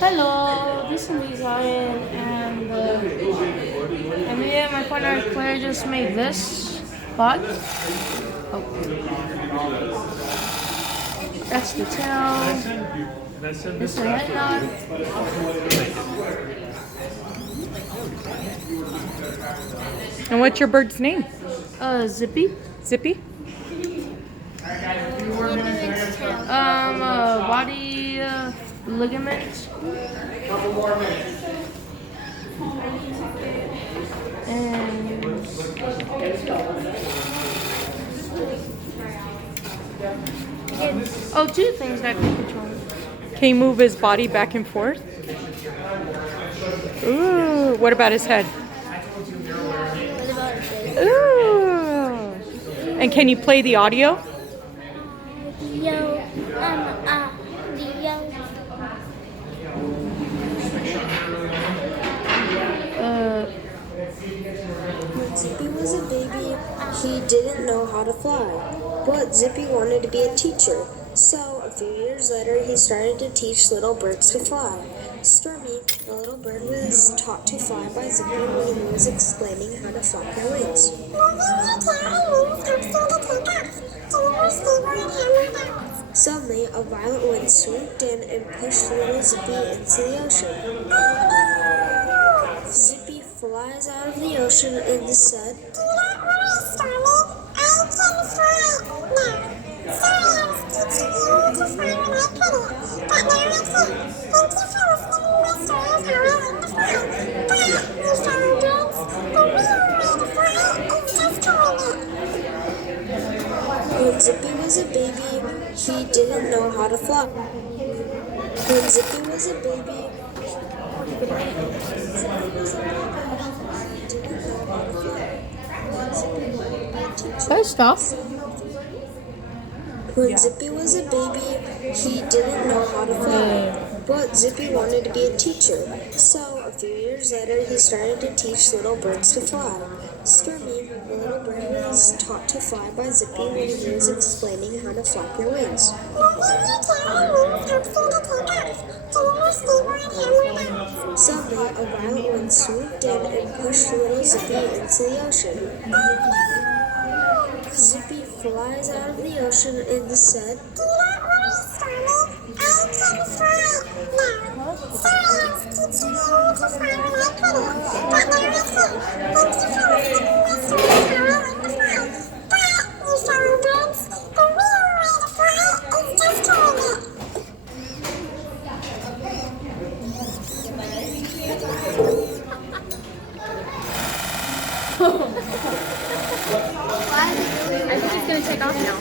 Hello, this is Zion, and me and my partner Claire just made this bot. Oh, that's the tail. This is the head nod. And what's your bird's name? Zippy. Zippy? Body ligament. Couple more minutes. And two things that can control it. Can you move his body back and forth? Ooh, what about his head? Ooh. And can you play the audio? When Zippy was a baby, he didn't know how to fly. But Zippy wanted to be a teacher, so a few years later he started to teach little birds to fly. Stormy, the little bird, was taught to fly by Zippy when he was explaining how to flap their wings. Suddenly, a violent wind swooped in and pushed little Zippy into the ocean. Zippy flies out of the ocean and said, "Do not worry, Stormy. I can fly now. Sorry I was teaching you to fly when I couldn't, but now I can. Thank you for listening to my story of how I learned to fly. But, you fellow birds, the real way to fly is just to wing it." When Zippy was a baby, he didn't know how to fly. When Zippy was a baby, Stop. When Zippy was a baby, he didn't know how to fly, but Zippy wanted to be a teacher. So, a few years later, he started to teach little birds to fly. Stormy, the little bird, was taught to fly by Zippy when he was explaining how to flap their wings. Suddenly, a violent wind swooped in and pushed little Zippy into the ocean. Zippy flies out of the ocean and said, "Do not worry, Stormy. I can fly now. Sorry I was teaching you to fly when I couldn't, but now I can. Thank you for listening to my story of how I learned to fly. But, you fellow birds, the real way to fly is just to wing it." I think it's going to take off now.